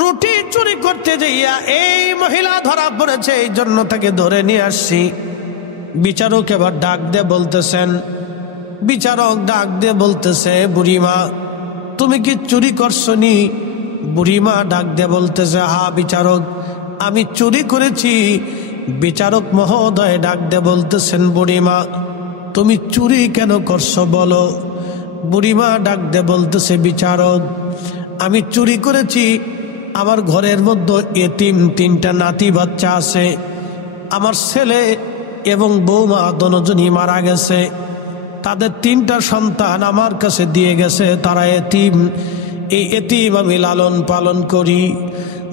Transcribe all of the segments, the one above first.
রুটি চুরি করতে যাইয়া এই মহিলা ধরা পড়েছে, এই জন্য তাকে ধরে নিয়ে আসছি। বিচারক এবার ডাক দিয়ে বলতেছেন, বিচারক ডাক দিয়ে বলতেছে, বুড়িমা তুমি কি চুরি করছনি? বুড়িমা ডাক দিয়ে বলতেছে, হ্যাঁ বিচারক আমি চুরি করেছি। বিচারক মহোদয় ডাক দিয়ে বলতেছেন, বুড়িমা তুমি চুরি কেন করছো বলো? বুড়িমা ডাক দিয়ে বলতেছে, বিচারক আমি চুরি করেছি, আমার ঘরের মধ্যে এতিম 3টা নাতি বাচ্চা আছে, আমার ছেলে এবং বৌমা দুজনই মারা গেছে, তাদের 3টা সন্তান আমার কাছে দিয়ে গেছে, তারা এতিম, এই এতিম আমি লালন পালন করি।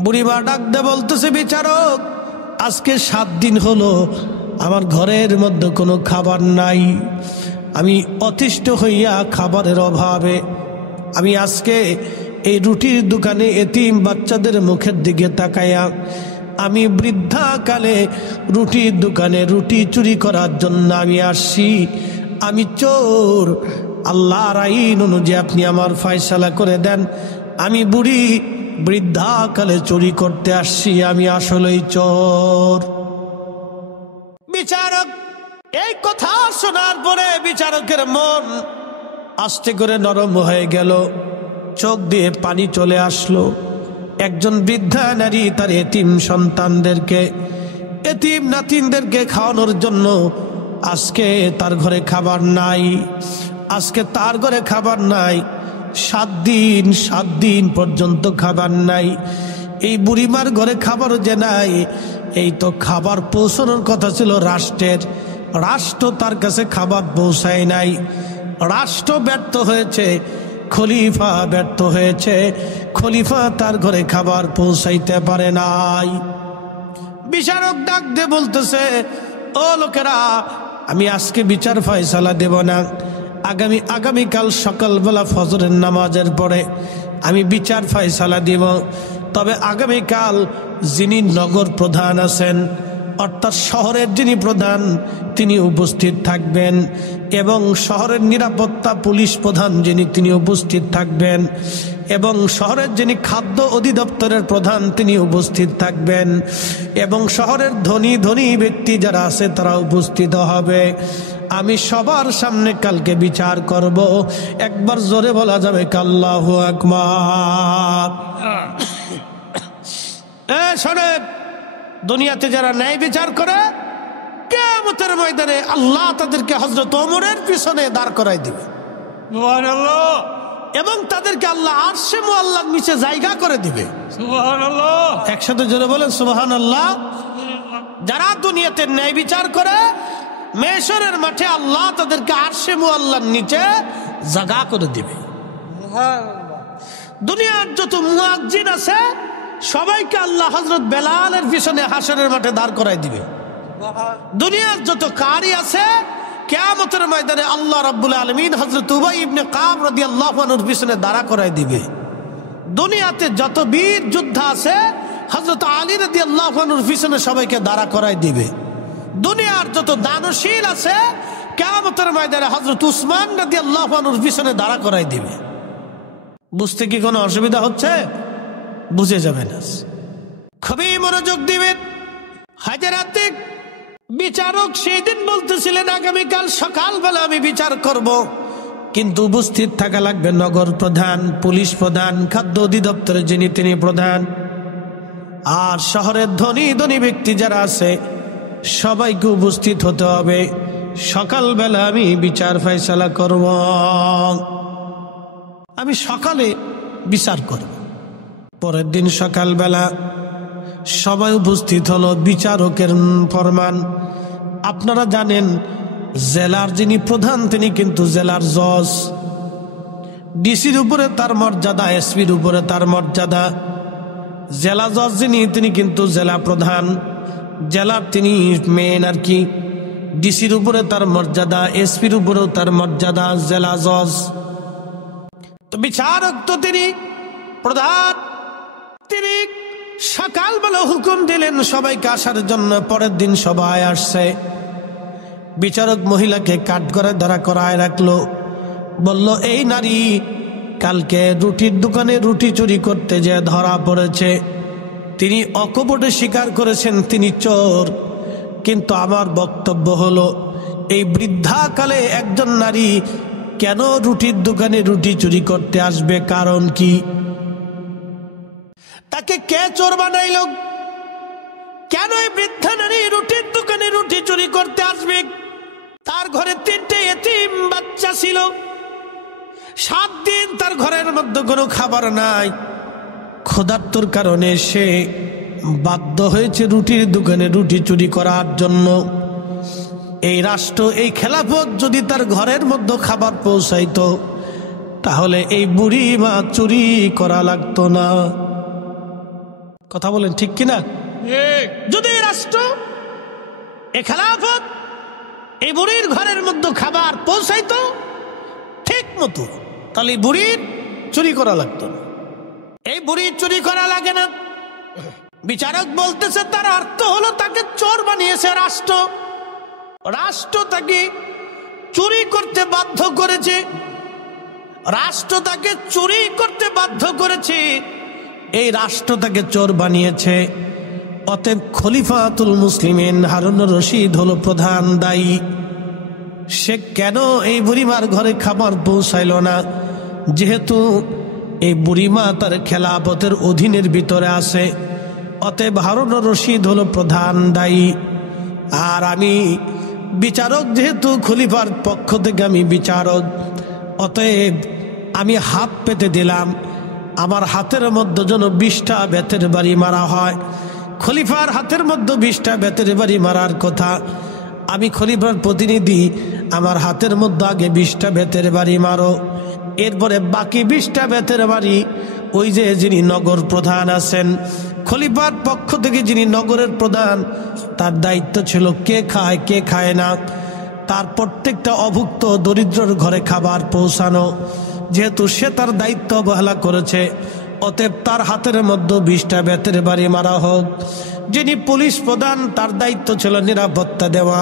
বুড়িমা ডাক দিয়ে বলতেছে, বিচারক আজকে 7 দিন হলো আমার ঘরের মধ্যে কোনো খাবার নাই, আমি অতিষ্ঠ হইয়া খাবারের অভাবে আমি আজকে এই রুটির দোকানে এতিম বাচ্চাদের মুখের দিকে তাকাইয়া আমি বৃদ্ধাকালে রুটির দোকানে রুটি চুরি করার জন্য আমি আসছি, আমি চোর। আল্লাহর আইন অনুযায়ী আপনি আমার ফয়সালা করে দেন, আমি বুড়ি বৃদ্ধাকালে চুরি করতে আসছি, আমি আসলেই চোর। বিচারক এই কথা শোনার পরে বিচারকের মন আস্তে করে নরম হয়ে গেল, চোখ দিয়ে পানি চলে আসলো। একজন বৃদ্ধা নারী তার এতিম সন্তানদেরকে, এতিম নাতিনদেরকে খাওয়ানোর জন্য আজকে তার ঘরে খাবার নাই, আজকে তার ঘরে খাবার নাই, 7 দিন পর্যন্ত খাবার নাই। এই বুড়িমার ঘরে খাবার যে নাই, এই তো খাবার পৌঁছানোর কথা ছিল রাষ্ট্রের, রাষ্ট্র তার কাছে খাবার পৌঁছায় নাই, রাষ্ট্র ব্যর্থ হয়েছে, খলিফা ব্যর্থ হয়েছে, খলিফা তার ঘরে খাবার পৌঁছাইতে পারে নাই। বিচারক ডাক দিয়ে বলতেছে, ও লোকেরা আমি আজকে বিচার ফয়সালা দেব না, আগামীকাল সকালবেলা ফজরের নামাজের পরে আমি বিচার ফয়সালা দিব। তবে আগামীকাল যিনি নগর প্রধান আছেন, অর্থাৎ শহরের যিনি প্রধান, তিনি উপস্থিত থাকবেন, এবং শহরের নিরাপত্তা পুলিশ প্রধান যিনি, তিনি উপস্থিত থাকবেন, এবং শহরের যিনি খাদ্য অধিদপ্তরের প্রধান তিনি উপস্থিত থাকবেন, এবং শহরের ধনী ধনী ব্যক্তি যারা আছে তারা উপস্থিত হবে। আমি সবার সামনে কালকে বিচার করব। একবার জোরে বলা যাবে আল্লাহু আকবার। শোনেন, দুনিয়াতে যারা ন্যায় বিচার করে, কিয়ামতের ময়দানে আল্লাহ তাদেরকে হযরত ওমরের পিছনে দাঁড় করাই দিবে, সুবহানাল্লাহ, এবং তাদেরকে আল্লাহ আরশে মুআল্লার নিচে জায়গা করে দিবে, সুবহানাল্লাহ। একসাথে জোরে বলেন সুবহানাল্লাহ। যারা দুনিয়াতে ন্যায় বিচার করে, মেশরের মাঠে আল্লাহ তাদেরকে আরশে মুআল্লার নিচে জায়গা করে দিবে। দুনিয়ার যত মুয়াজ্জিন আছে সবাইকে আল্লাহ হযরত বেলালের পিছনে হাশরের মাঠে দাঁড় করাই দিবে। দুনিয়ার যত কারি আছে কিয়ামতের ময়দানে আল্লাহ রাব্বুল আলামিন হযরত উবাই ইবনে কাব রাদিয়াল্লাহু আনহুর পিছনে দাঁড়া করাই দিবে। দুনিয়াতে যত বীর যোদ্ধা আছে হযরত আলী রাদিয়াল্লাহু আনহুর পিছনে সবাইকে দাঁড়া করাই দিবে। দুনিয়ার যত দানশীল আছে কিয়ামতের ময়দানে হযরত উসমান রাদিয়াল্লাহু আনহুর পিছনে দাঁড়া করাই দিবে। বুঝতে কি কোনো অসুবিধা হচ্ছে? বুঝে যাবেন, খুবই মনোযোগ দিবেন। হাজরাতে বিচারক সেই দিন বলতেছিলেন আগামীকাল সকালবেলা আমি বিচার করব, কিন্তু উপস্থিত থাকা লাগবে নগর প্রধান, পুলিশ প্রধান, খাদ্য অধিদপ্তরের যিনি তিনি প্রধান, আর শহরের ধনী ধনী ব্যক্তি যারা আছে সবাইকে উপস্থিত হতে হবে। সকালবেলা আমি বিচার ফয়সালা করব, আমি সকালে বিচার করব। পরের দিন সকালবেলা সবাই উপস্থিত হলো। বিচারকের ফরমান, আপনারা জানেন জেলার যিনি প্রধান তিনি কিন্তু জেলার জজ, ডিসির উপরে তার মর্যাদা, এসপির উপরে তার মর্যাদা। জেলা জজ যিনি তিনি কিন্তু জেলা প্রধান, জেলার তিনি মেন আর কি। ডিসির উপরে তার মর্যাদা, এসপির উপরেও তার মর্যাদা, জেলা জজ। তো বিচারক তো তিনি প্রধান, তিনি সকালবেলা হুকুম দিলেন সবাইকে আসার জন্য। পরের দিন সবাই আসছে। বিচারক মহিলাকে কাঠগড়ায় দাঁড়া করায় রাখলো, বলল, এই নারী কালকে রুটির দোকানে রুটি চুরি করতে যে ধরা পড়েছে, তিনি অকপটে স্বীকার করেছেন তিনি চোর। কিন্তু আমার বক্তব্য হলো, এই বৃদ্ধাকালে একজন নারী কেন রুটির দোকানে রুটি চুরি করতে আসবে? কারণ কি? তাকে কে চোর বানাইল? কেন এই বৃদ্ধা নারী রুটির দোকানে রুটি চুরি করতে আসবে? তার ঘরে 3টে এতিম বাচ্চা ছিল। 7 দিন তার ঘরের মধ্যে কোনো খাবার নাই। ক্ষুধার্তর কারণে সে বাধ্য হয়েছে রুটির দোকানে রুটি চুরি করার জন্য। এই রাষ্ট্র, এই খেলাফত যদি তার ঘরের মধ্যে খাবার পৌঁছাইতো, তাহলে এই বুড়ি মা চুরি করা লাগতো না। কথা বলেন ঠিক কিনা? যদি এই রাষ্ট্র, এই খেলাফত এই বুড়ির ঘরের মধ্যে খাবার পৌঁছাইতো ঠিক মতো, তাহলে বুড়ির চুরি করা লাগতো না। এই বুড়ির চুরি করা লাগে না। বিচারক বলতেছে তার অর্থ হলো তাকে চোর বানিয়েছে রাষ্ট্র। রাষ্ট্র তাকে চুরি করতে বাধ্য করেছে। রাষ্ট্র তাকে চুরি করতে বাধ্য করেছে। এই রাষ্ট্র তাকে চোর বানিয়েছে। অতএব খলিফাতুল মুসলিমিন হারুন রশিদ হলো প্রধান দায়ী। সে কেন এই বুড়িমার ঘরে খাবার পৌঁছাইল না? যেহেতু এই বুড়িমা তার খেলাফতের অধীনের ভিতরে আছে, অতএব হারুন রশিদ হলো প্রধান দায়ী। আর আমি বিচারক, যেহেতু খলিফার পক্ষ থেকে আমি বিচারক, অতএব আমি হাত পেতে দিলাম আমার হাতের মধ্যে যেন 20টা বেতের বাড়ি মারা হয়। খলিফার হাতের মধ্যে 20টা বেতের বাড়ি মারার কথা। আমি খলিফার প্রতিনিধি, আমার হাতের মধ্যে আগে 20টা বেতের বাড়ি মারো, এরপরে বাকি 20টা বেতের বাড়ি ওই যে যিনি নগর প্রধান আছেন, খলিফার পক্ষ থেকে যিনি নগরের প্রধান, তার দায়িত্ব ছিল কে খায় কে খায় না, তার প্রত্যেকটা অভুক্ত দরিদ্রর ঘরে খাবার পৌঁছানো। যেহেতু সে তার দায়িত্ব অবহেলা করেছে, অতএব তার হাতের মধ্যে 20টা বেতের বাড়ি মারা হোক। যিনি পুলিশ প্রধান, তার দায়িত্ব ছিল নিরাপত্তা দেওয়া।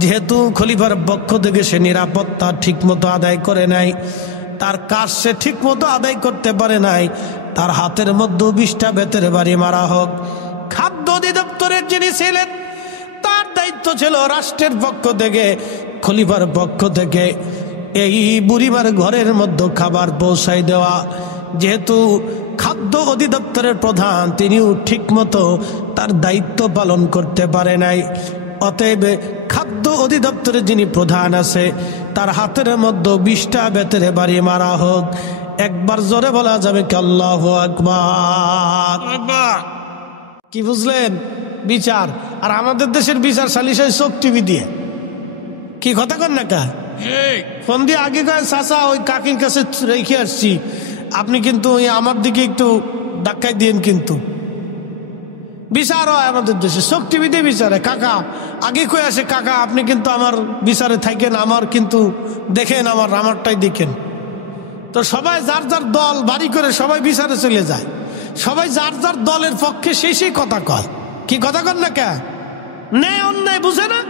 যেহেতু খলিফার পক্ষ থেকে সে নিরাপত্তা ঠিক মতো আদায় করে নাই, তার কাজ সে ঠিক মতো আদায় করতে পারে নাই, তার হাতের মধ্যে 20টা বেতের বাড়ি মারা হোক। খাদ্য অধিদপ্তরের যিনি ছিলেন, তার দায়িত্ব ছিল রাষ্ট্রের পক্ষ থেকে, খলিফার পক্ষ থেকে এই বুড়িমার ঘরের মধ্যে খাবার পৌঁছাই দেওয়া। যেহেতু খাদ্য অধিদপ্তরের প্রধান, তিনিও ঠিক মতো তার দায়িত্ব পালন করতে পারে নাই, অতএব খাদ্য অধিদপ্তরের যিনি প্রধান আছে, তার হাতের মধ্যে 20টা বেতের বাড়ি মারা হোক। একবার জোরে বলা যাবে কি আল্লাহু আকবার? কি বুঝলেন? বিচার। আর আমাদের দেশের বিচার সালিশ হয় চোখ টিভি দিয়ে। কি কথা কন না কা? ফোন দিয়ে আগে কয় চাচা ওই কাকির কাছে রেখে আসছি, আপনি কিন্তু ওই আমার দিকে একটু ধাক্কাই দিয়েন। কিন্তু বিচার হয় আমাদের দেশে চোখ টিভি দিয়ে বিচারে। কাকা আগে কয়ে আসে, কাকা আপনি কিন্তু আমার বিচারে থাকেন, আমার কিন্তু দেখেন, আমারটাই দেখেন। তো সবাই যার যার দল বাড়ি করে সবাই বিচারে চলে যায়। সবাই যার যার দলের পক্ষে সেই কথা কয়। কি কথা কন না কে? ন্যায় অন্যায় বুঝে না।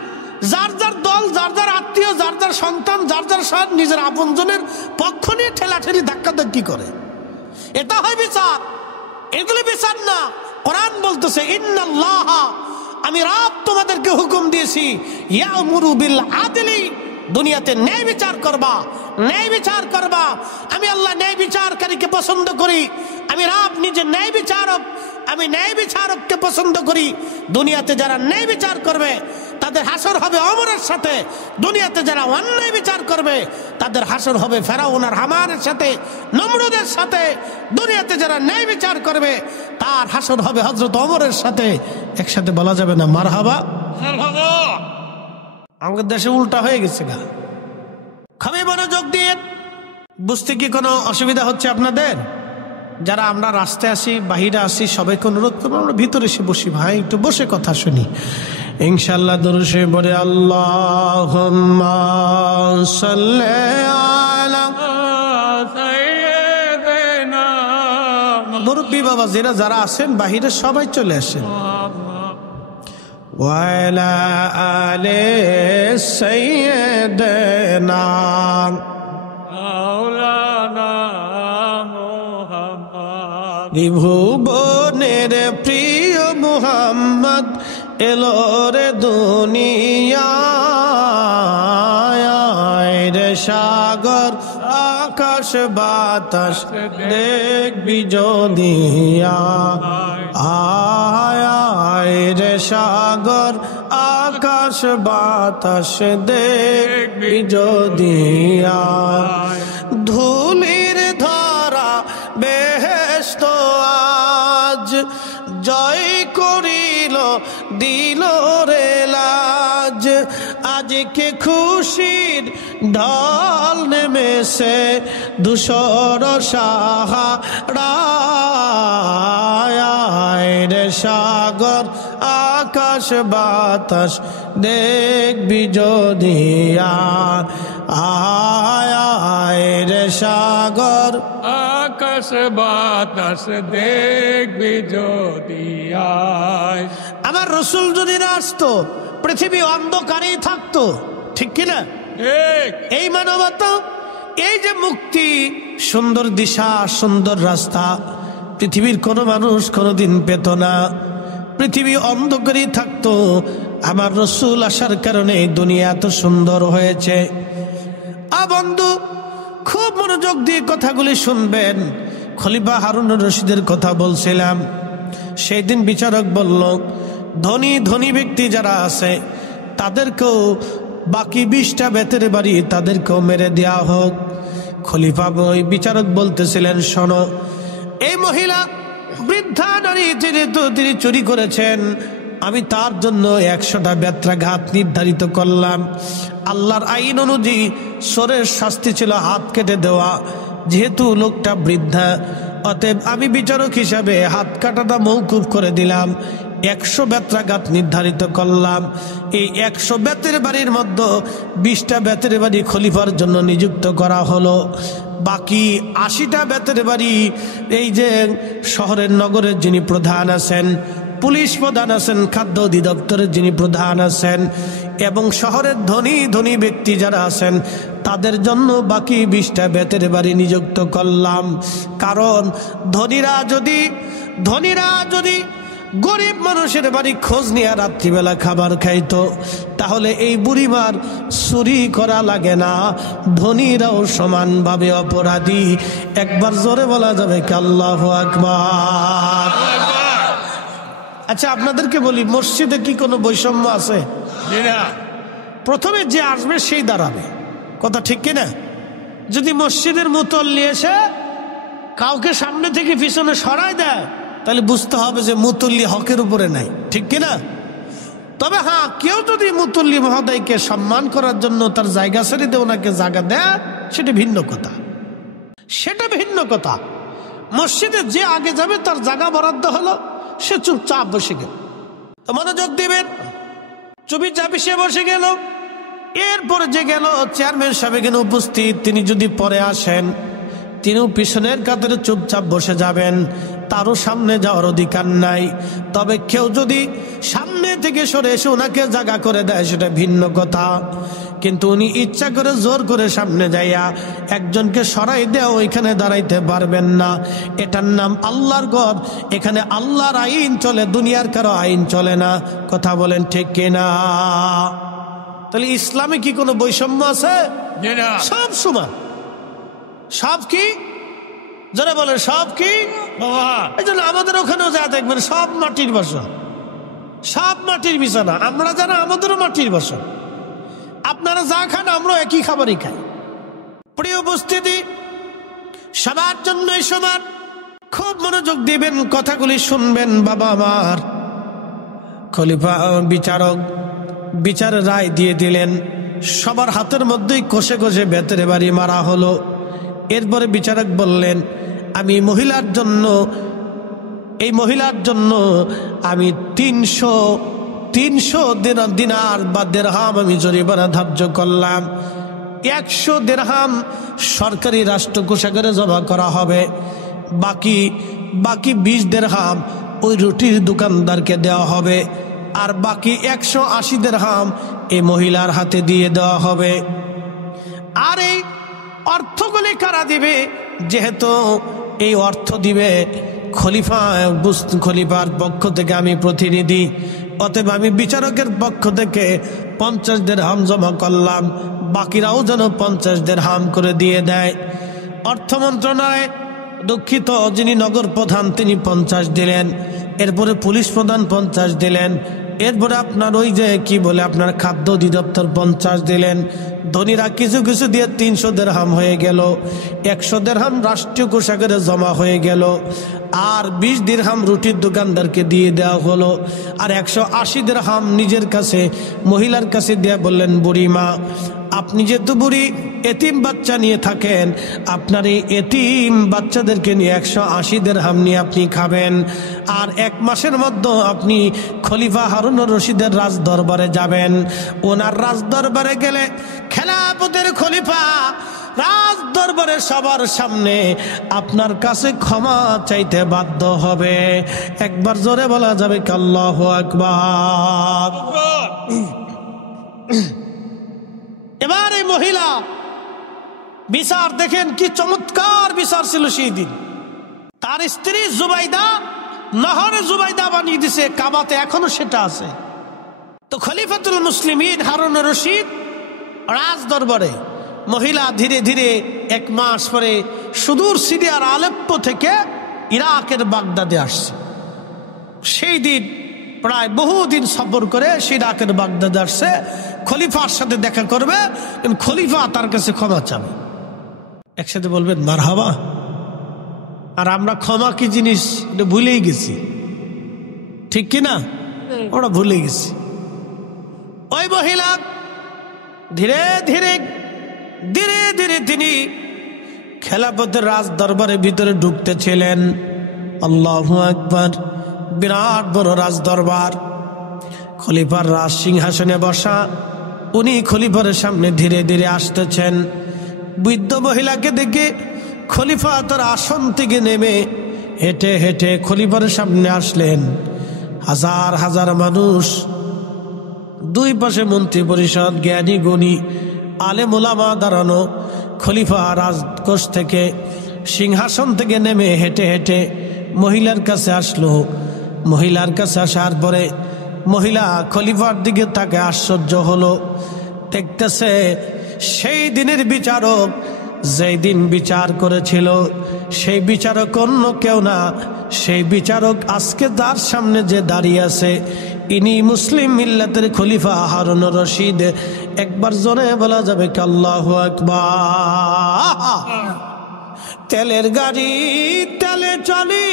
যার যার দল, যার যার আত্মীয়, যার যার সন্তান, যার যার সব নিজের আপনজনের পক্ষ নিয়ে ঠেলাঠেলি ধাক্কাধাক্কি করে। এটা হয় বিচার। এগুলি বিচার না। কোরআন বলতেছে ইন্নাল্লাহ, আমি রব তোমাদেরকে হুকুম দিয়েছি, ইয়ামুরু বিল আদলি, দুনিয়াতে ন্যায় বিচার করবা, ন্যায় বিচার করবা। আমি আল্লাহ ন্যায় বিচারকারীকে পছন্দ করি। আমি রব নিজে ন্যায় বিচারক, আমি ন্যায় বিচারককে পছন্দ করি। দুনিয়াতে যারা ন্যায় বিচার করবে তাদের হাসর হবে ওমরের সাথে। দুনিয়াতে যারা অন্যায় বিচার করবে তাদের হাসর হবে ফেরাউন আর হামানের সাথে, নমরুদের সাথে। দুনিয়াতে যারা ন্যায় বিচার করবে তার হাসর হবে হযরত ওমরের সাথে। একসাথে বলা যাবে না মারহাবা? আমাদের দেশে উল্টা হয়ে গেছে গা। খুবই মনোযোগ দিয়ে বুঝতে কি কোনো অসুবিধা হচ্ছে আপনাদের? যারা আমরা রাস্তায় আসি, বাহিরে আসি, সবাইকে অনুরোধ করবো আমরা ভিতরে এসে বসি, ভাই একটু বসে কথা শুনি ইনশাআল্লাহ। দরুদ শরীফ বলে আল্লাহুম্মা সাল্লি আলা সাইয়্যিদিনা। মুরব্বি বাবা যারা আছেন বাহিরে সবাই চলে আসেন। ওয়া আলা আলি সাইয়্যিদিনা মাওলানা ত্রিভুবনের প্রিয় মুহাম্মদ এলো রে দুনিয়ায় রে সাগর আকাশ বাতাস দেখবি যদি আয় রে সাগর আকাশ বাতাস দেখবি যদি ধুলির ধরা বেহেশত আজ জয় করিল দিল রে লাজ আজকে খুশির ঢল নেমেছে ধূসর সাহারায় রে সাগর আকাশ বাতাস দেখবি যদি আয় রে সাগর আকাশ বাতাস দেখবি যদি আয়। আমার রসুল যদি না আসতো পৃথিবী অন্ধকারেই থাকতো, ঠিক কিনা? এই মানবতা, এই যে মুক্তি, সুন্দর দিশা, সুন্দর রাস্তা, পৃথিবীর কোনো মানুষ কোনোদিন পেত না। পৃথিবী অন্ধকারেই থাকতো। আমার রসুল আসার কারণে দুনিয়া এত সুন্দর হয়েছে। বন্ধু, খুব মনোযোগ দিয়ে কথাগুলি শুনবেন। খলিফা হারুনুর রশিদের কথা বলছিলাম। সেই দিন বিচারক বলল, ধনী ধনী ব্যক্তি যারা আছে তাদেরকেও বাকি 20টা বেতের বাড়ি তাদেরকেও মেরে দেয়া হোক। খলিফা বিচারক বলতেছিলেন, শোনো, এই মহিলা বৃদ্ধা নারী তিনি চুরি করেছেন, আমি তার জন্য 100টা বেত্রাঘাত নির্ধারিত করলাম। আল্লাহর আইন অনুযায়ী চোরের শাস্তি ছিল হাত কেটে দেওয়া। যেহেতু লোকটা বৃদ্ধা, অতএব আমি বিচারক হিসাবে হাত কাটাটা মওকুফ করে দিলাম। 100 বেত্রাঘাত নির্ধারিত করলাম। এই 100 বেতের বাড়ির মধ্যে 20টা বেতের বাড়ি খলিফার জন্য নিযুক্ত করা হলো। বাকি 80টা বেতের বাড়ি এই যে শহরের নগরের যিনি প্রধান আছেন, পুলিশ প্রধান আছেন, খাদ্য অধিদপ্তরের যিনি প্রধান আছেন, এবং শহরের ধনী ধনী ব্যক্তি যারা আছেন তাদের জন্য বাকি 20টা বেতের বাড়ি নিযুক্ত করলাম। কারণ ধনীরা যদি গরিব মানুষের বাড়ি খোঁজ নিয়ে রাত্রিবেলা খাবার খাইতো, তাহলে এই বুড়িমার চুরি করা লাগে না। ধনীরাও সমানভাবে অপরাধী। একবার জোরে বলা যাবে কি আল্লাহু আকবার? আচ্ছা, আপনাদেরকে বলি, মসজিদে কি কোনো বৈষম্য আছে? প্রথমে যে আসবে সেই দাঁড়াবে, কথা ঠিক কিনা? যদি মসজিদের মুতল্লি এসে কাউকে সামনে থেকে পিছনে সরাই দেয়, তাহলে বুঝতে হবে যে মুতল্লি হকের উপরে নাই, ঠিক কিনা? তবে হ্যাঁ, কেউ যদি মুতল্লি মহোদয়কে সম্মান করার জন্য তার জায়গা ছেড়ে দিয়ে ওনাকে জায়গা দেয়, সেটা ভিন্ন কথা। মসজিদে যে আগে যাবে তার জায়গা বরাদ্দ হলো, সে চুপচাপ বসে গেল। তো মনোযোগ দিবেন, চুপচাপ সে বসে গেল। এরপরে যে গেল চেয়ারম্যান সাহেব এখানে উপস্থিত, তিনি যদি পরে আসেন, তিনিও পিছনের কাতারে চুপচাপ বসে যাবেন, তারও সামনে যাওয়ার অধিকার নাই। তবে কেউ যদি সামনে থেকে সরে এসে ওনাকে জায়গা করে দেয়, সেটা ভিন্ন কথা। কিন্তু উনি ইচ্ছা করে জোর করে সামনে যাইয়া একজনকে সরাই দেয়া ওইখানে দাঁড়াইতে পারবেন না। এটার নাম আল্লাহর ঘর, এখানে আল্লাহর আইন চলে, দুনিয়ার কারো আইন চলে না। কথা বলেন ঠিক কিনা? তাহলে ইসলামে কি কোনো বৈষম্য আছে? সব সমান। সব কি যারা বলে সব কি? এই জন্য আমাদের ওখানেও যা দেখবেন সব মাটির বাসন, সব মাটির বিছানা। আমরা যারা, আমাদেরও মাটির বাসন। আপনারা যা খান আমরা একই খাবারই খাই। প্রিয় উপস্থিতি, সবার জন্যই সমান। খুব মনোযোগ দিবেন, কথাগুলি শুনবেন বাবা আমার। খলিফা বিচারের রায় দিয়ে দিলেন। সবার হাতের মধ্যেই কষে কষে বেতের বাড়ি মারা হলো। এরপরে বিচারক বললেন, আমি এই মহিলার জন্য আমি 300 দিনার বা দেরহাম আমি জরিমানা ধার্য করলাম। 100 দেরহাম সরকারি রাষ্ট্র কোষাগারে জমা করা হবে। বাকি 20 দেরহাম ওই রুটির দোকানদারকে দেওয়া হবে। আর বাকি 180 দেরহাম এই মহিলার হাতে দিয়ে দেওয়া হবে। আর এই অর্থগুলি কারা দিবে? যেহেতু এই অর্থ দিবে খলিফার পক্ষ থেকে আমি প্রতিনিধি, অতএব আমি বিচারকের পক্ষ থেকে 50 দিরহাম জমা করলাম, বাকিরাও যেন 50 দিরহাম করে দিয়ে দেয়। অর্থ মন্ত্রণালয় দুঃখিত, যিনি নগর প্রধান তিনি 50 দিলেন, এরপরে পুলিশ প্রধান 50 দিলেন, এরপরে আপনার ওই যে কি বলে আপনার খাদ্য অধিদপ্তর 50 দিলেন। ধনীরা কিছু কিছু দিয়ে 300 দিরহাম হয়ে গেল, 100 দিরহাম রাষ্ট্রীয় কোষাগারে জমা হয়ে গেল, আর 20 দিরহাম রুটির দোকানদারকে দিয়ে দেওয়া হলো, আর 180 দিরহাম নিজের কাছে মহিলার কাছে দিয়ে বললেন, বুড়িমা আপনি যেহেতু বুড়ি এতিম বাচ্চা নিয়ে থাকেন, আপনার এই এতিম বাচ্চাদেরকে নিয়ে 180 দিরহাম নিয়ে আপনি খাবেন, আর 1 মাসের মধ্যে আপনি খলিফা হারুনুর রশিদের রাজ দরবারে যাবেন। ওনার রাজ দরবারে গেলে খেলাফতের খলিফা রাজ দরবারে সবার সামনে আপনার কাছে ক্ষমা চাইতে বাধ্য হবে। একবার জোরে বলা যাবে কি আল্লাহু আকবার। এবার এই মহিলা বিচার দেখেন, কি চমৎকার বিচার ছিল সেই দিন। তার স্ত্রী জুবাইদা নহরে জুবাইদা বানিয়ে দিছে, কাবাতে এখনো সেটা আছে। তো খলিফাতুল মুসলিমিন হারুনুর রশিদ রাজ দরবারে, মহিলা ধীরে ধীরে 1 মাস পরে সুদূর সিরিয়ার আলেপ্পো থেকে ইরাকের বাগদাদে আসছে। সেই দিন প্রায় বহুদিন সফর করে সে ইরাকের বাগদাদে আসছে, খলিফার সাথে দেখা করবে, খলিফা তার কাছে ক্ষমা চাবে। একসাথে বলবেন মারহাবা। আর আমরা ক্ষমা কি জিনিস এটা ভুলেই গেছি, ঠিক কিনা? ওরা ভুলে গেছি। ওই মহিলা ধীরে ধীরে ধীরে ধীরে তিনি খেলাফতের রাজ দরবারের ভিতরে ঢুকতেছিলেন। আল্লাহু আকবার। বিরাট বড় রাজ দরবার, খলিফার রাজ সিংহাসনে বসা, উনি খলিফার সামনে ধীরে ধীরে আসতেছেন। বৃদ্ধ মহিলাকে দেখে খলিফা তার আসন থেকে নেমে হেঁটে হেঁটে খলিফার সামনে আসলেন। হাজার হাজার মানুষ, দুই পাশে মন্ত্রী পরিষদ, জ্ঞানী গুণী আলেম ওলামা দাঁড়ানো। খলিফা রাজকোষ থেকে সিংহাসন থেকে নেমে হেঁটে হেঁটে মহিলার কাছে আসলো। মহিলার কাছে আসার পরে মহিলা খলিফার দিকে তাকে আশ্চর্য হলো। দেখতেছে সেই দিনের বিচারক, যেই দিন বিচার করেছিল সেই বিচারক অন্য কেউ না, সেই বিচারক আজকে তার সামনে যে দাঁড়িয়ে আছে ইনি মুসলিম মিল্লাতের খলিফা হারুনুর রশিদ। একবার জোরে বলা যাবে কি আল্লাহু আকবার। তেলের গাড়ি তেলে চলি,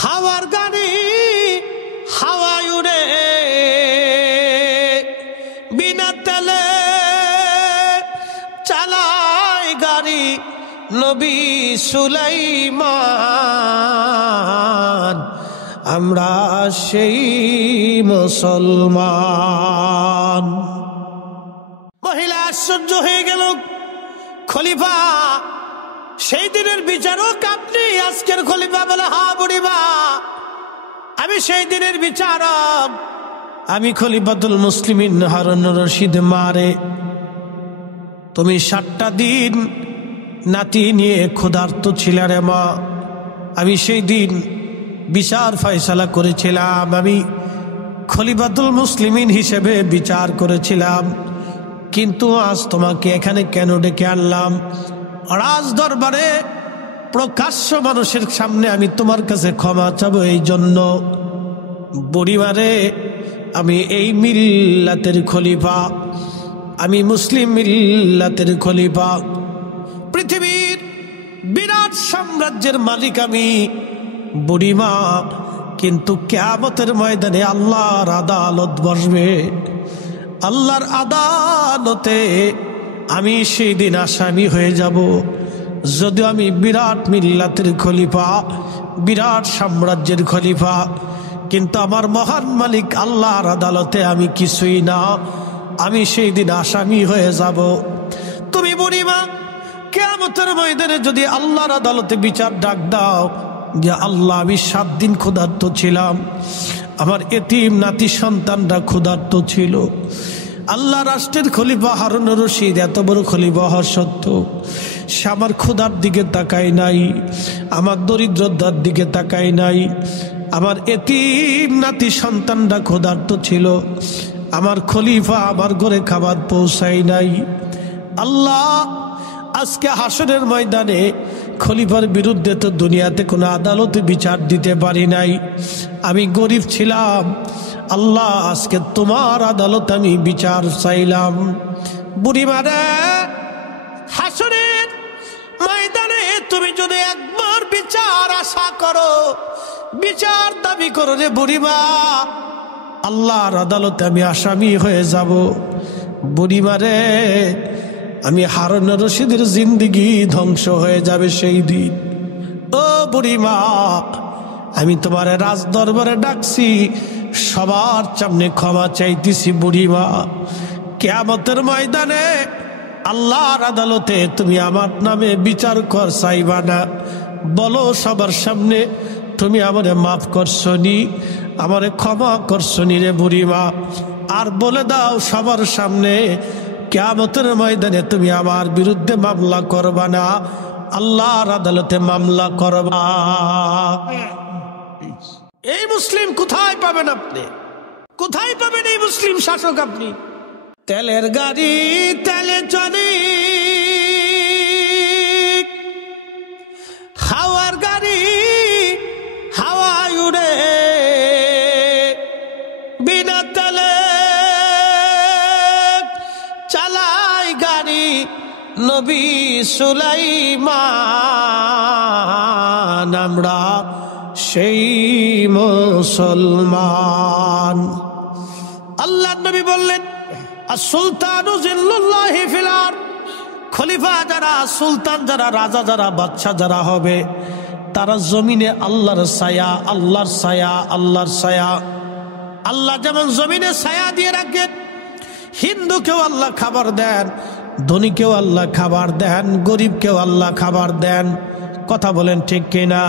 হাওয়ার গাড়ি হাওয়ায় উড়ে, বিনা তেলে চালায় গাড়ি নবী সুলাইমান। আমরা সেই মুসলমান। মহিলা আশ্চর্য হয়ে গেল। খলিফা সেই দিনের বিচারক আপনি? আজকের খলিফা বলে হ্যাঁ বুড়িমা, আমি সেই দিনের বিচারক, আমি খলিফাতুল মুসলিমিন হারুনুর রশিদ। মারে তুমি 7টা দিন নাতি নিয়ে ক্ষুধার্ত ছিলে রে মা। আমি সেই দিন বিচার ফয়সালা করেছিলাম, আমি খলিফাতুল মুসলিমিন হিসেবে বিচার করেছিলাম, কিন্তু আজ তোমাকে এখানে কেন ডেকে আনলাম? রাজ দরবারে প্রকাশ্য মানুষের সামনে আমি তোমার কাছে ক্ষমা চাবো এই জন্য। বুড়িমারে আমি এই মিল্লাতের খলিফা, আমি মুসলিম মিল্লাতের খলিফা, পৃথিবীর বিরাট সাম্রাজ্যের মালিক আমি বুড়িমা। কিন্তু কিয়ামতের ময়দানে আল্লাহর আদালত বসবে, আল্লাহর আদালতে আমি সেই দিন আসামি হয়ে যাব। যদিও আমি বিরাট মিল্লাতের খলিফা, বিরাট সাম্রাজ্যের খলিফা, কিন্তু আমার মহান মালিক আল্লাহর আদালতে আমি কিছুই না, আমি সেই দিন আসামি হয়ে যাব। তুমি বুড়িমা কিয়ামতের ময়দানে যদি আল্লাহর আদালতে বিচার ডাক দাও যে আল্লাহ আমি 7 দিন ক্ষুধার্ত ছিলাম, আমার এতিম নাতি সন্তানরা ক্ষুধার্ত ছিল, আল্লাহ রাষ্ট্রের খলিফা হারুনুর রশিদ এত বড় খলিফা হওয়া সত্ত্বেও সে আমার ক্ষুধার দিকে তাকায় নাই, আমার দরিদ্রতার দিকে তাকায় নাই, আমার এতিম নাতি সন্তানরা ক্ষুধার্ত ছিল, আমার খলিফা আমার ঘরে খাবার পৌঁছায় নাই। আল্লাহ, আজকে হাসরের ময়দানে খলিফার বিরুদ্ধে তো দুনিয়াতে কোনো আদালতে বিচার দিতে পারি নাই, আমি গরিব ছিলাম। আল্লাহ, আজকে তোমার আদালত আমি বিচার চাইলাম। বুড়িমারে, হাসরের ময়দানে তুমি যদি একবার বিচার আশা করো, বিচার দাবি করো রে বুড়িমা, আল্লাহর আদালতে আমি আসামি হয়ে যাব। বুড়িমারে, আমি হারুন রশিদের জিন্দেগি ধ্বংস হয়ে যাবে সেই দিন। ও বুড়িমা, আমি তোমার রাজ দরবারে ডাকছি, সবার সামনে ক্ষমা চাইতেছি। বুড়িমা, কিয়ামতের ময়দানে আল্লাহর আদালতে তুমি আমার নামে বিচার কর চাইবা না? বলো সবার সামনে, তুমি আমারে মাফ করছনি, আমারে ক্ষমা করছনি রে বুড়িমা? আর বলে দাও সবার সামনে, কিয়ামতের ময়দানে তুমি আমার বিরুদ্ধে মামলা করবা না, আল্লাহর আদালতে মামলা করবা। এই মুসলিম কোথায় পাবেন আপনি? কোথায় পাবেন এই মুসলিম শাসক আপনি? তেলের গাড়ি তেলে চলে, হাওয়ার গাড়ি হাওয়ায় উড়ে, বিনা তেলে চালায় গাড়ি নবী সুলাইমান। আমরা সেই মুসলমান। আল্লাহ নবী বললেন, সুলতানু জিল্লুল্লাহি ফিল আরদ, খলিফা যারা, সুলতান যারা, রাজা যারা, বাদশা যারা হবে, তারা জমিনে আল্লাহর ছায়া, আল্লাহর ছায়া, আল্লাহর ছায়া। আল্লাহ যেমন জমিনে ছায়া দিয়ে রাখেন, হিন্দুকেও আল্লাহ খাবার দেন, ধনীকেও আল্লাহ খাবার দেন, গরিবকেও আল্লাহ খাবার দেন। কথা বলেন ঠিক কিনা?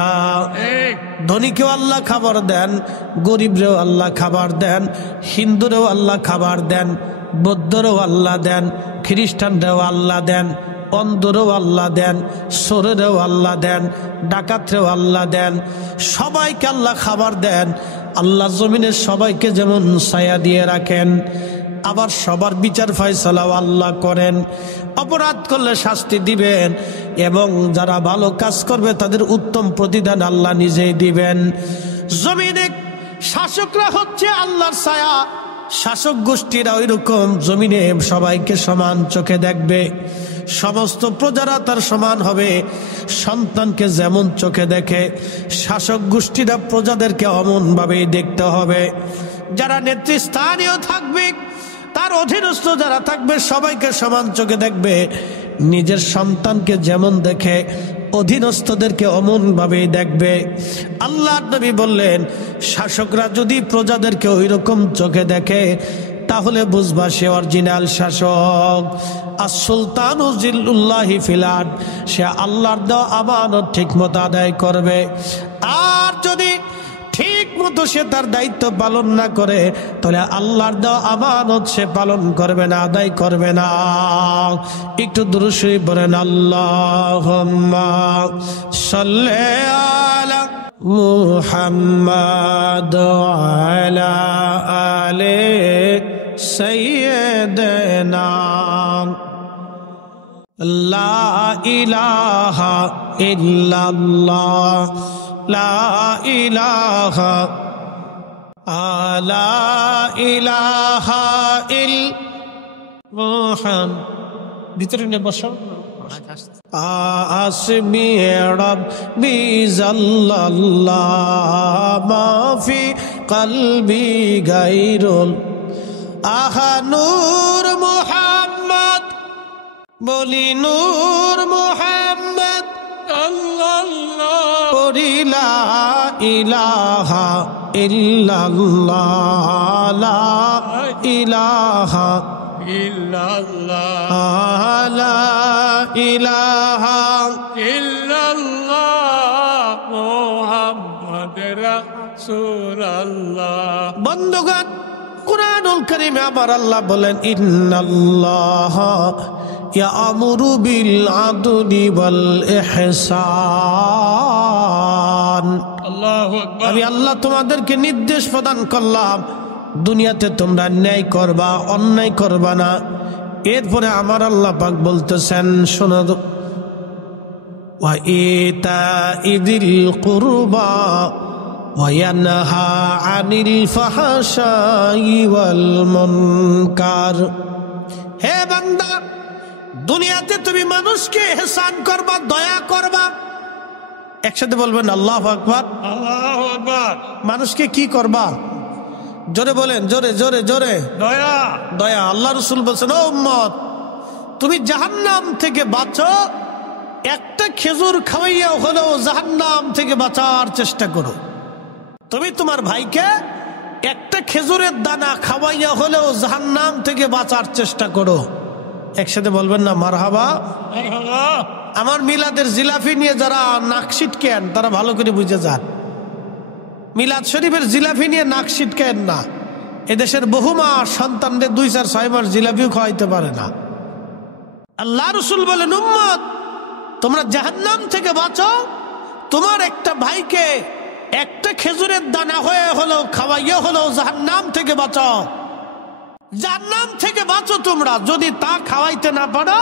ধনীকেও আল্লাহ খাবার দেন, গরিবরেও আল্লাহ খাবার দেন, হিন্দুরেও আল্লাহ খাবার দেন, বৌদ্ধরেও আল্লাহ দেন, খ্রিস্টানরেও আল্লাহ দেন, অন্ধরেও আল্লাহ দেন, সোরেরও আল্লাহ দেন, ডাকাতরেও আল্লাহ দেন, সবাইকে আল্লাহ খাবার দেন। আল্লাহ জমিনের সবাইকে যেমন ছায়া দিয়ে রাখেন, আবার সবার বিচার ফয়সালাও আল্লাহ করেন। অপরাধ করলে শাস্তি দিবেন, এবং যারা ভালো কাজ করবে তাদের উত্তম প্রতিদান আল্লাহ নিজেই দিবেন। জমিনে শাসকরা হচ্ছে আল্লাহর ছায়া, শাসক গোষ্ঠীরা ওই রকম জমিনে সবাইকে সমান চোখে দেখবে। সমস্ত প্রজারা তার সমান হবে। সন্তানকে যেমন চোখে দেখে, শাসক গোষ্ঠীরা প্রজাদেরকে অমন ভাবেই দেখতে হবে। যারা নেতৃস্থানীয় থাকবে, তার অধীনস্থ যারা থাকবে, সবাইকে সমান চোখে দেখবে। নিজের সন্তানকে যেমন দেখে, অধীনস্থদেরকে অমন ভাবেই দেখবে। আল্লাহ নবী বললেন, শাসকরা যদি প্রজাদেরকে ওই রকম চোখে দেখে, তাহলে বুঝবা সে অরিজিনাল শাসক। আর সুলতানু জিল্লুল্লাহি ফিল আরদ, সে আল্লাহর দেওয়া আমানত ঠিক মতো আদায় করবে। আর যদি ঠিক মতো সে তার দায়িত্ব পালন না করে, তাহলে আল্লাহর দেওয়া আমানত সে পালন করবে না, আদায় করবে না। একটু দুরূদ শরীফ পড়েন, আল্লাহুম্মা সাল্লি আলা মুহাম্মাদ আলা আলি সাইয়্যিদিনা। লা ইলাহা ইল্লাল্লাহ, লা ইলাহা লা ইলাহা ইল্লাল্লাহ। ভিতরে নিয়ে বসো। আসমি রব্বি জাল্লাল্লাহ মাফি কলবি গায়রুল আহা নূর মুহাম্মদ, বলি নূর মুহাম্মদ লা ইলাহা ইল্লাল্লাহ, লা ইলাহা ইল্লাল্লাহ, লা ইলাহা ইল্লাল্লাহ মুহাম্মাদুর রাসূলুল্লাহ। বন্ধুগণ, কুরআনুল কারীমে আবার আল্লাহ বলেন, ইন্নাল্লাহ ইয়ামুরু বিল আদলি ওয়াল ইহসান। আল্লাহু আকবার। আমি আল্লাহ তোমাদেরকে নির্দেশ প্রদান করলাম, দুনিয়াতে তোমরা ন্যায় করবা, অন্যায় করবা না। এরপরে আমার আল্লাহ পাক বলতেছেন, শোনো, ওয়া ইতাইযিল কুরবা ওয়া ইয়ানহা আনিল ফাহশাই ওয়াল মুনকার। হে বান্দা, দুনিয়াতে তুমি মানুষকে ইহসান করবা, দয়া করবা। একসাথে বলবেন আল্লাহু আকবার। আল্লাহু আকবার। মানুষকে কি করবা? জোরে বলেন, জোরে জোরে জোরে। দয়া। দয়া। আল্লাহ রাসূল বলেছেন, ও উম্মত, তুমি জাহান্নাম থেকে বাঁচো, একটা খেজুর খাওয়াইয়া হলেও জাহান্নাম থেকে বাঁচার চেষ্টা করো। তুমি তোমার ভাইকে একটা খেজুরের দানা খাওয়াইয়া হলেও জাহান্নাম থেকে বাঁচার চেষ্টা করো। একসাথে বলবেন না মারহাবা। মারহাবা। আমার মিলাদের জিলাপি নিয়ে যারা নাক ছিটকেন তারা ভালো করে বুঝে যান, মিলাদ শরীফের জিলাপি নিয়ে নাক ছিটকেন না। এদেশের বহু মা সন্তানদের 2-4-6 মাস জিলাপিও খাওয়াইতে পারে না। আল্লাহ রাসূল বলেন, উম্মত, তোমরা জাহান্নাম থেকে বাঁচো, তোমার একটা ভাইকে একটা খেজুরের দানা হয়ে হলো খাওয়াইয়া হলো জাহান্নাম থেকে বাঁচাও। জাহান্নাম থেকে বাঁচো তোমরা। যদি তা খাওয়াইতে না পারো,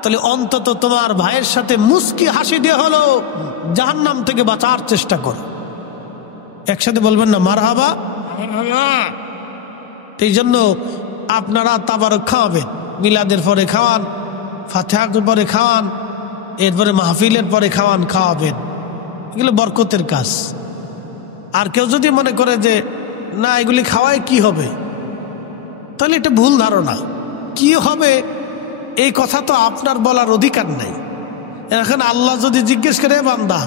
তাহলে অন্তত তোমার ভাইয়ের সাথে মুস্কি হাসি দিয়ে হলো জাহান্নাম থেকে বাঁচার চেষ্টা করো। একসাথে বলবেন না মারহাবা। মারহাবা। এই জন্য আপনারা তাবারক খাওয়াবেন, মিলাদের পরে খাওয়ান, ফাতিহার পরে খাওয়ান, এরপরে মাহফিলের পরে খাওয়াবেন। এগুলো বরকতের কাজ। আর কেউ যদি মনে করে যে না এগুলি খাওয়ায় কি হবে, তাহলে এটা ভুল ধারণা। কি হবে এই কথা তো আপনার বলার অধিকার নাই। এখন আল্লাহ যদি জিজ্ঞেস করে, বান্দা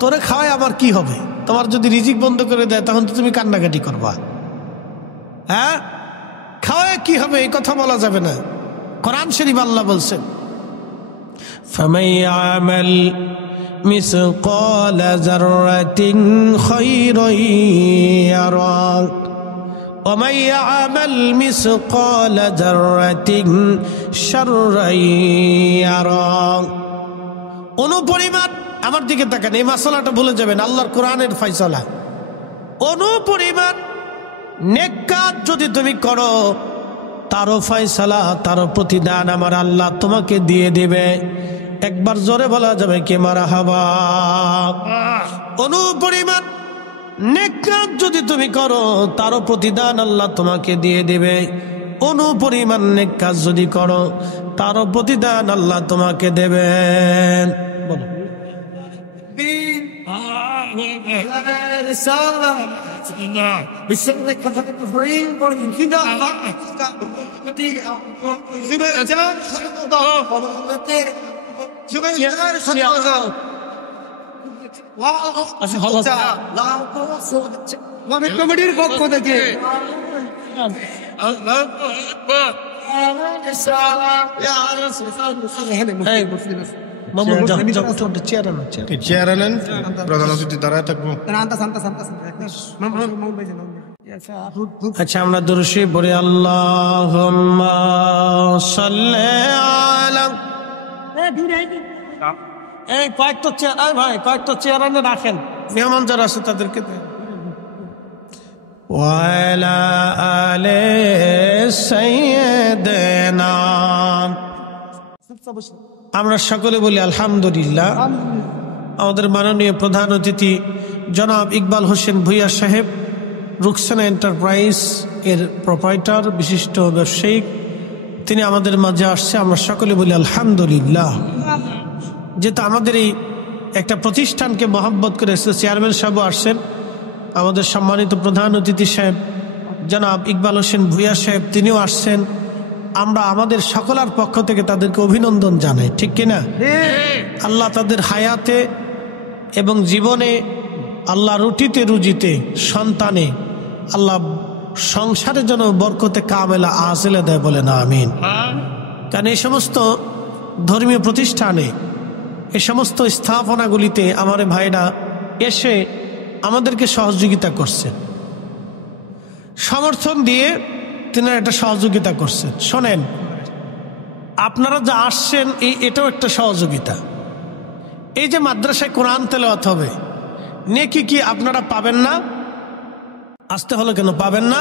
তোরে খাওয়ায় আমার কি হবে, তোমার যদি রিজিক বন্ধ করে দেয় তখন তো তুমি কান্নাকাটি করবা। হ্যাঁ, খাওয়ায় কি হবে এই কথা বলা যাবে না। কোরআন শরীফ আল্লাহ বলছেন, ফামান ইয়ামাল মিসকাল যাররাতিন খায়রান ইয়ারা ওয়া মান ইয়ামাল মিসকাল যাররাতিন শাররান ইয়ারা। অনুপরিমাণ, আমার দিকে তাকান, এই মাসালাটা ভুলে যাবেন, আল্লাহর কোরআনের ফয়সালা। অনুপরিমাণ নেক কাজ যদি তুমি করো, তারও ফয়সালা, তারও প্রতিদান আমার আল্লাহ তোমাকে দিয়ে দিবে। একবার জোরে বলা যাবে কি মারহাবা। অনুপরিমাণ নেক কাজ যদি তুমি করো, তারও প্রতিদান আল্লাহ তোমাকে দিয়ে দিবে। অনুপরিমাণ নেক কাজ যদি করো, তারও প্রতিদান আল্লাহ তোমাকে দেবেন। বলো। কমিটির পক্ষ থেকে চেয়ার আনেন, প্রধান অতিথি দাঁড়ায় থাকবো। আচ্ছা, আমরা দুরূদ শরীফ পড়ি। আল্লাহুম্মা সাল্লি আলা। এই কয়েকটা চেয়ার, ভাই কয়েকটা চেয়ার আনে রাখেন, মেহমান যারা আছে তাদেরকে দেন। ওয়া আলা আলি সাইয়্যিদিনা। আমরা সকলে বলি আলহামদুলিল্লাহ। আমাদের মাননীয় প্রধান অতিথি জনাব ইকবাল হোসেন ভূঁইয়া সাহেব, রুকসানা এন্টারপ্রাইজ এর প্রোপাইটার, বিশিষ্ট ব্যবসায়িক, তিনি আমাদের মাঝে আসছে। আমরা সকলে বলি আলহামদুলিল্লাহ। যেহেতু আমাদের এই একটা প্রতিষ্ঠানকে মহব্বত করে চেয়ারম্যান সাহেব আসছেন, আমাদের সম্মানিত প্রধান অতিথি সাহেব জনাব ইকবাল হোসেন ভূঁইয়া সাহেব তিনিও আসছেন। আমরা আমাদের সকলের পক্ষ থেকে তাদেরকে অভিনন্দন জানাই, ঠিক কিনা? আল্লাহ তাদের হায়াতে এবং জীবনে, আল্লাহ রুটিতে রুজিতে, সন্তানে, আল্লাহ সংসারের জন্য বরকতে কামেলা আসলে দেয়, বলে না আমিন। কারণ এই সমস্ত ধর্মীয় প্রতিষ্ঠানে, এই সমস্ত স্থাপনাগুলিতে আমার ভাইরা এসে আমাদেরকে সহযোগিতা করছেন, সমর্থন দিয়ে তিনারা একটা সহযোগিতা করছেন। শোনেন, আপনারা যা আসছেন এটাও একটা সহযোগিতা। এই যে মাদ্রাসায় কোরআন তেলাওয়াত হবে, নেকি কি আপনারা পাবেন না? আসতে হলো কেন পাবেন না?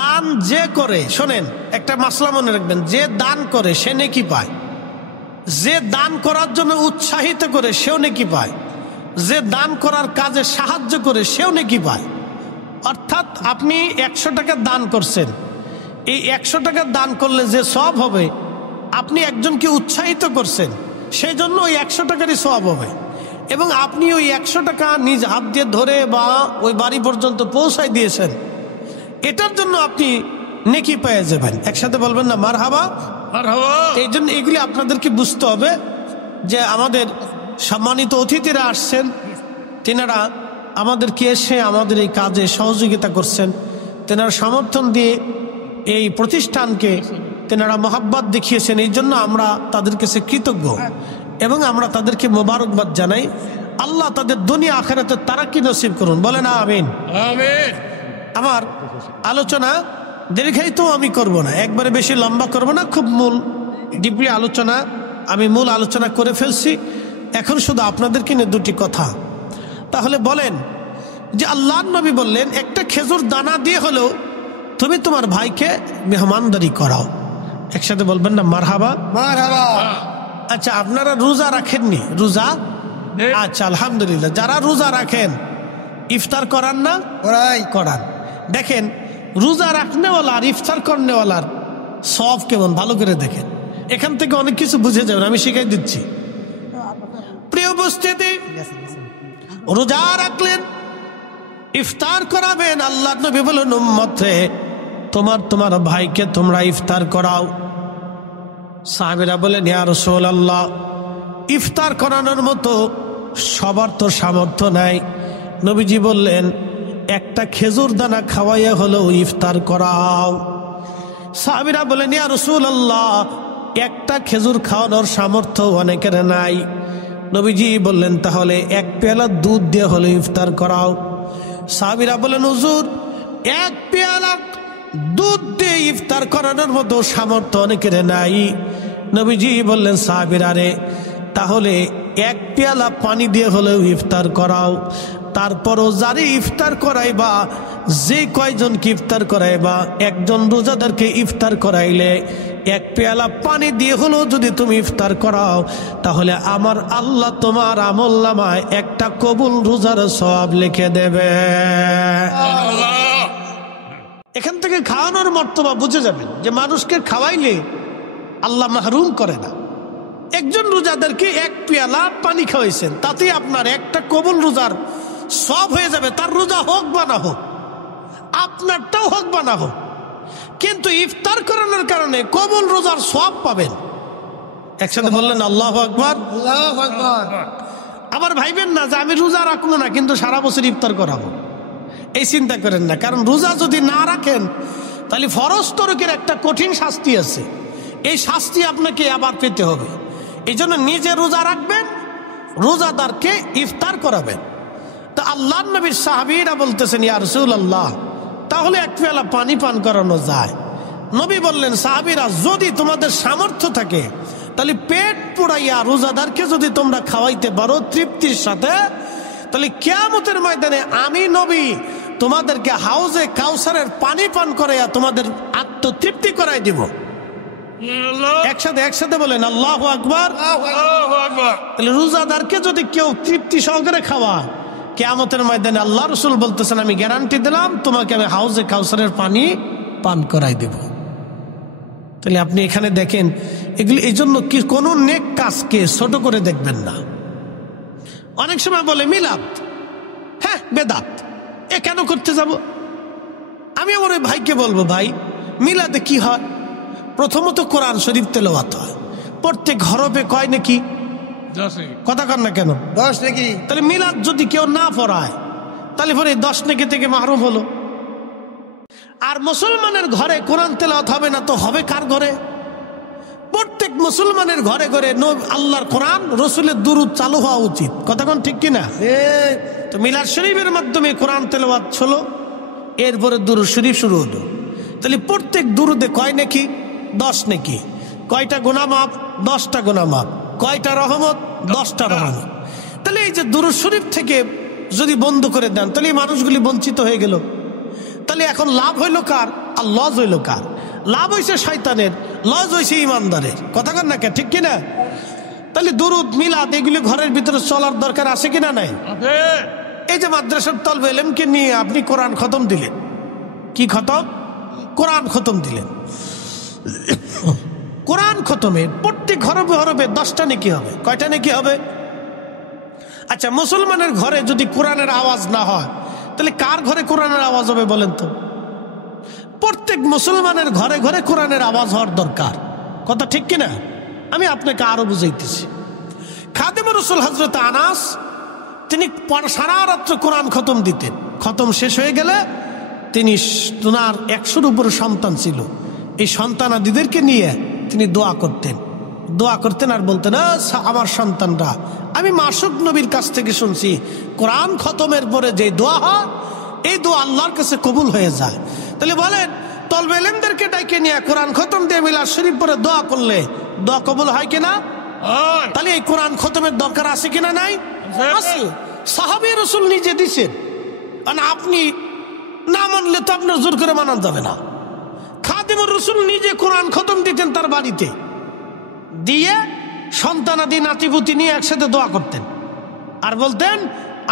দান যে করে, শোনেন একটা মাসলা মনে রাখবেন, যে দান করে সে নেকি পায়, যে দান করার জন্য উৎসাহিত করে সেও নেকি পায়, যে দান করার কাজে সাহায্য করে সেও নেকি পায়। অর্থাৎ আপনি 100 টাকা দান করছেন, এই 100 টাকা দান করলে যে সওয়াব হবে, আপনি একজনকে উৎসাহিত করছেন, সেই জন্য ওই 100 টাকারই সওয়াব হবে। এবং আপনি ওই 100 টাকা নিজ হাত দিয়ে ধরে বা ওই বাড়ি পর্যন্ত পৌঁছায় দিয়েছেন, এটার জন্য আপনি নেকি পেয়ে যাবেন। একসাথে বলবেন না মারহাবা? মারহাবা। এই জন্য এগুলি আপনাদেরকে বুঝতে হবে যে আমাদের সম্মানিত অতিথিরা আসছেন, তেনারা আমাদেরকে এসে আমাদের এই কাজে সহযোগিতা করছেন, তেনারা সমর্থন দিয়ে এই প্রতিষ্ঠানকে তেনারা মোহাব্বত দেখিয়েছেন। এই জন্য আমরা তাদের কাছে কৃতজ্ঞ এবং আমরা তাদেরকে মোবারকবাদ জানাই। আল্লাহ তাদের দুনিয়া আখিরাতে তারাক্কি নসিব করুন, বলেন আমিন। আমিন। আমার আলোচনা দীর্ঘায়িত আমি করব না, একবারে বেশি লম্বা করব না, খুব মূল ডিপলি আলোচনা, আমি মূল আলোচনা করে ফেলছি। এখন শুধু আপনাদেরকে নিয়ে দুটি কথা। তাহলে বলেন যে আল্লাহর নবী বললেন একটা খেজুর দানা দিয়ে হলেও তুমি তোমার ভাইকে মেহমানদারি করাও। একসাথে বলবেন না মারহাবা? মারহাবা। আচ্ছা, আপনারা রোজা রাখেননি? রোজা, আচ্ছা আলহামদুলিল্লাহ। যারা রোজা রাখেন ইফতার করান না? করান। দেখেন রোজা রাখনেওয়ালা আর ইফতার করনেওয়ালার সওয়াব কেমন, ভালো করে দেখেন। এখান থেকে অনেক কিছু বুঝে যাবেন, আমি শিখাই দিচ্ছি। প্রিয় উপস্থিতি, রোজা রাখলেন, ইফতার করাবেন। আল্লাহ নবী বলেন উম্মতে তোমার ভাইকে তোমরা ইফতার করাও। সাহাবীরা বলেন ইয়া রাসূলুল্লাহ, ইফতার করানোর মতো সবার তো সামর্থ্য নাই। নবীজি বললেন একটা খেজুর দানা খাওয়াইয়া হলেও ইফতার করাও। সাহাবীরা বলেন ইয়া রাসূলুল্লাহ, একটা খেজুর খাওয়ানোর সামর্থ্য অনেকের নাই। নবীজি বললেন তাহলে 1 পেয়ালা দুধ দিয়ে হলে ইফতার করাও। সাহাবীরা বলেন হুজুর 1 পেয়ালা দুধ দিয়ে ইফতার করানোর মতো সামর্থ্য অনেকের নাই। নবীজি বললেন সাহাবীরা রে, তাহলে 1 পেয়ালা পানি দিয়ে হলেও ইফতার করাও। তারপরও যারে ইফতার করাইবা, যে কয়জনকে ইফতার করাইবা, একজন রোজাদারকে ইফতার করাইলে 1 পেয়ালা পানি দিয়ে হলেও যদি তুমি ইফতার করাও, তাহলে আমার আল্লাহ তোমার আমলনামায় একটা কবুল রোজার সওয়াব লিখে দেবে। এখান থেকে খাওয়ানোর মর্তবা বুঝে যাবেন যে মানুষকে খাওয়াইলে আল্লাহ মাহরুম করে না। একজন রোজাদারকে 1 পেয়ালা পানি খাওয়াইছেন, তাতে আপনার একটা কবুল রোজার সওয়াব হয়ে যাবে। তার রোজা হোক বা না হোক, আপনারটাও হোক বা না হোক, কিন্তু ইফতার করানোর কারণে কবুল রোজার সওয়াব পাবেন। একসাথে বললেন আল্লাহু আকবার। আল্লাহু আকবার। আবার ভাইবেন না যে আমি রোজা রাখবো না কিন্তু সারা বছর ইফতার করাবো, এই চিন্তা করেন না। কারণ রোজা যদি না রাখেন তাহলে ফরজ তরকের একটা কঠিন শাস্তি আছে, এই শাস্তি আপনাকে আবার পেতে হবে। এই জন্য নিজে রোজা রাখবেন, রোজাদারকে ইফতার করাবেন। তো আল্লাহর নবীর সাহাবীরা বলতেছেন ইয়া রাসূলুল্লাহ, তাহলে 1 পেয়ালা পানি পান করানো যায়? নবী বললেন সাহাবীরা, যদি তোমাদের সামর্থ্য থাকে তাহলে পেট পুড়াইয়া রোজাদারকে যদি তোমরা খাওয়াইতে পারো তৃপ্তির সাথে, তাহলে কিয়ামতের ময়দানে আমি নবী তোমাদেরকে হাউজে কাউসারের পানি পান করাইয়া তোমাদের আত্মতৃপ্তি করাই দিব। একসাথে বলেন আল্লাহু আকবার। আল্লাহু আকবার। তাহলে রোজাদারকে যদি কেউ তৃপ্তি সহকারে খাওয়া, কিয়ামতের ময়দানে আল্লাহ রাসূল বলতেছেন আমি গ্যারান্টি দিলাম তোমাকে আমি হাউজে কাউসারের পানি পান করাই দেব। তাহলে আপনি এখানে দেখেন এগুলি, এই জন্য কি কোনো নেক কাজকে ছোট করে দেখবেন না। অনেক সময় বলে মিলাদ, হ্যাঁ বেদাত, এ কেন করতে যাব? আমি আমার ওই ভাইকে বলবো ভাই মিলাদে কি হয়? প্রথমত কোরআন শরীফ তেলাওয়াত হয়, প্রত্যেক হরফে কয় নাকি? কথা কর না কেন? 10 নাকি। তাহলে মিলাদ যদি কেউ না পড়ায় তাহলে পরে 10 নেকি থেকে মাহরুম হলো। আর মুসলমানের ঘরে কোরআন তেলাওয়াত হবে না তো হবে কার ঘরে? প্রত্যেক মুসলমানের ঘরে ঘরে আল্লাহর কোরআন রসুলের দুরূদ চালু হওয়া উচিত। কথা কোন ঠিক কিনা? তো মিলাদ শরীফের মাধ্যমে কোরআন তেলাওয়াত হলো, এরপরে দুরূদ শরীফ শুরু হলো। তাহলে প্রত্যেক দুরুদে কয় নাকি? 10 নাকি। কয়টা গুনাহ মাফ? 10টা গুনাহ মাফ। কয়টা রহমত? 10টা রহমত। তাহলে এই যে দুরূদ শরীফ থেকে যদি বন্ধ করে দেন, তাহলে এই মানুষগুলি বঞ্চিত হয়ে গেল। তাহলে এখন লাভ হইল কার আর লস হইল কার? লাভ হয়েছে শয়তানের, লস হয়েছে ইমানদারের। কথা কন না কে, ঠিক কিনা? তাহলে দুরুদ মিলাদ এগুলি ঘরের ভিতরে চলার দরকার আছে কিনা নাই? আছে। এই যে মাদ্রাসার তলবে এলেমকে নিয়ে আপনি কোরআন খতম দিলেন। কি খতম? কোরআন খতম দিলেন। কোরআন খতমে প্রত্যেক হরফে হরফে 10টা নেকি হবে। কয়টা নেকি হবে? আচ্ছা, মুসলমানের ঘরে যদি কোরআনের আওয়াজ না হয়, তাহলে কার ঘরে কোরআনের আওয়াজ হবে বলেন তো? প্রত্যেক মুসলমানের ঘরে ঘরে কোরআনের আওয়াজ হওয়ার দরকার। কথা ঠিক কিনা? আমি আপনাকে আরো বুঝাইতেছি। খাদেমুর রাসূল হযরত আনাস, তিনি সারা রাত্র কোরআন খতম দিতেন। খতম শেষ হয়ে গেলে তিনি, ওনার 100-র উপরে সন্তান ছিল, এই সন্তানাদিদেরকে নিয়ে তিনি দোয়া করতেন। দোয়া করতেন আর বলতেন, আমার সন্তানরা, আমি মাসুক নবীর কাছ থেকে শুনছি কোরআন খতমের পরে যে দোয়া হয়, এই দোয়া আল্লাহর কাছে কবুল হয়ে যায়। তাহলে বলেন, তলবে ইলমদেরকে ডাইকে নিয়ে কোরআন খতম দিয়ে মিলাদ শরীফ পরে দোয়া করলে দোয়া কবুল হয় কিনা? তাহলে এই কোরআন খতমের দরকার আছে কিনা নাই? আছে। সাহাবী রাসূল নিজে দিছেন, আর আপনি না মানলে তো আপনার জোর করে মানা যাবে না। খাদেমুর রাসূল নিজে কোরআন খতম দিতেন তার বাড়িতে, দিয়ে সন্তানাদি নাতিপুতি নিয়ে একসাথে দোয়া করতেন আর বলতেন,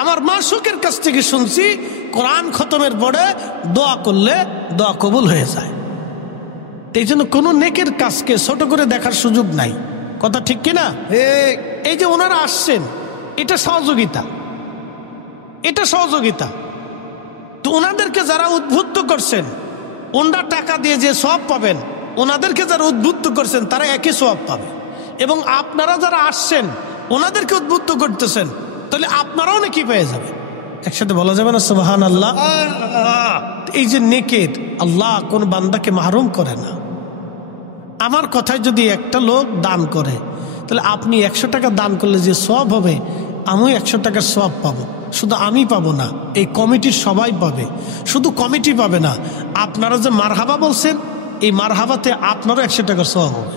আমার মাসুকের কাছ থেকে শুনছি কোরআন খতমের পরে দোয়া করলে দোয়া কবুল হয়ে যায়। এই জন্য কোনো নেকের কাজকে ছোট করে দেখার সুযোগ নাই। কথা ঠিক কিনা? এই যে ওনারা আসছেন, এটা সহযোগিতা, এটা সহযোগিতা। তো ওনাদেরকে যারা উদ্বুদ্ধ করছেন, ওনারা টাকা দিয়ে যে সওয়াব পাবেন, ওনাদেরকে যারা উদ্বুদ্ধ করছেন তারা একই সওয়াব পাবে। এবং আপনারা যারা আসছেন ওনাদেরকে উদ্বুদ্ধ করতেছেন, তাহলে আপনারাও নাকি পেয়ে যাবেন। একসাথে বলা যাবে না সুবহানাল্লাহ? এই যে নেকের, আল্লাহ কোন বান্দাকে মাহরুম করে না। আমার কথায় যদি একটা লোক দান করে, তাহলে আপনি 100 টাকা দান করলে যে সওয়াব হবে, আমিও 100 টাকার সওয়াব পাবো। শুধু আমি পাবো না, এই কমিটির সবাই পাবে। শুধু কমিটি পাবে না, আপনারা যে মারহাবা বলছেন, এই মারহাবাতে আপনারও 100 টাকার সওয়াব হবে।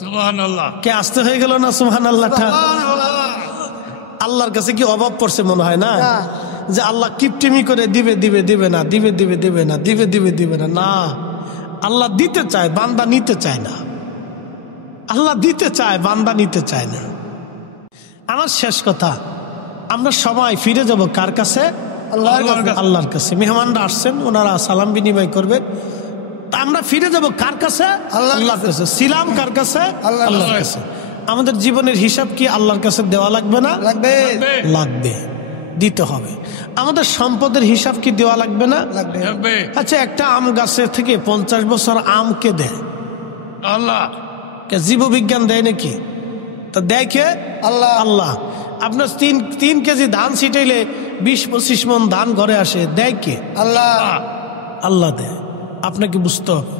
সুবহানাল্লাহ। কে আসতে হয়ে গেল না সুবহানাল্লাহটা? আল্লাহর কাছে কি অভাব পড়ছে মনে হয় না? যে আল্লাহ কিপটিমি করে দিবে দিবে দিবে না, দিবে দিবে দিবে না, দিবে দিবে দিবে না। না, আল্লাহ দিতে চায়, বান্দা নিতে চায় না। আল্লাহ দিতে চায়, বান্দা নিতে চায় না। আমার শেষ কথা, আমরা সবাই ফিরে যাব কার কাছে? আল্লাহর কাছে। মেহমানরা আসছেন, ওনারা সালাম বিনিময় করবেন। তা আমরা ফিরে যাব কার কাছে? আল্লাহর কাছে। ছিলাম কার কাছে? আল্লাহর কাছে। আমাদের জীবনের হিসাব কি আল্লাহর কাছে দেওয়া লাগবে না? লাগবে, দিতে হবে। আমাদের সম্পদের হিসাব কি দেওয়া লাগবে না? লাগবে। আচ্ছা, একটা আম গাছের থেকে 50 বছর আম কে দেয়? আল্লাহ। জীববিজ্ঞান দেয় নাকি? তা দেয় কে? আল্লাহ। আল্লাহ। আপনার 3 কেজি ধান ছিটাইলে 20-25 মণ ধান ঘরে আসে, দেয় কে? আল্লাহ। আল্লাহ দেয়। আপনাকে বুঝতে হবে,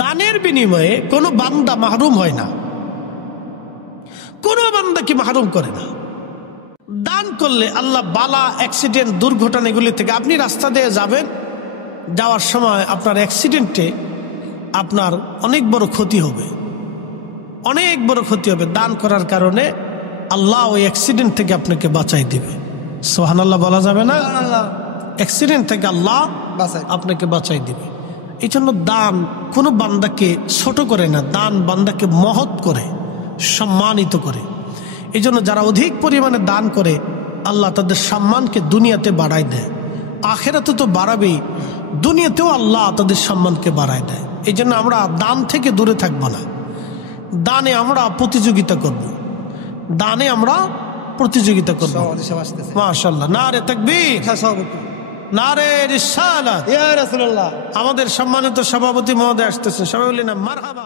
দানের বিনিময়ে কোনো বান্দা মাহরুম হয় না, কোনো বান্দা কি মাহরুম করে না। দান করলে আল্লাহ বালা, অ্যাক্সিডেন্ট, দুর্ঘটনা এগুলি থেকে, আপনি রাস্তা দিয়ে যাবেন, যাওয়ার সময় আপনার অ্যাক্সিডেন্টে আপনার অনেক বড় ক্ষতি হবে, অনেক বড় ক্ষতি হবে। দান করার কারণে আল্লাহ ওই অ্যাক্সিডেন্ট থেকে আপনাকে বাঁচাই দিবে। সুবহানাল্লাহ বলা যাবে না? অ্যাক্সিডেন্ট থেকে আল্লাহ আপনাকে বাঁচাই দিবে। এই জন্য দান কোনো বান্দাকে ছোট করে না, দান বান্দাকে মহৎ করে, সম্মানিত করে। এই জন্য যারা অধিক পরিমাণে দান করে, আল্লাহ তাদের সম্মানকে দুনিয়াতে বাড়ায় দেয়, আখেরাতে তো বাড়াবেই, দুনিয়াতেও আল্লাহ তাদের সম্মানকে বাড়ায় দেয়। এই জন্য আমরা দান থেকে দূরে থাকবো না, দানে আমরা প্রতিযোগিতা করব, দানে আমরা প্রতিযোগিতা করব। মাশাআল্লাহ, নারে তাকবীর, নারে রিসালাত। আমাদের সম্মানিত সভাপতি মহোদয় আসতেছে, সবাই বলি না মারহাবা।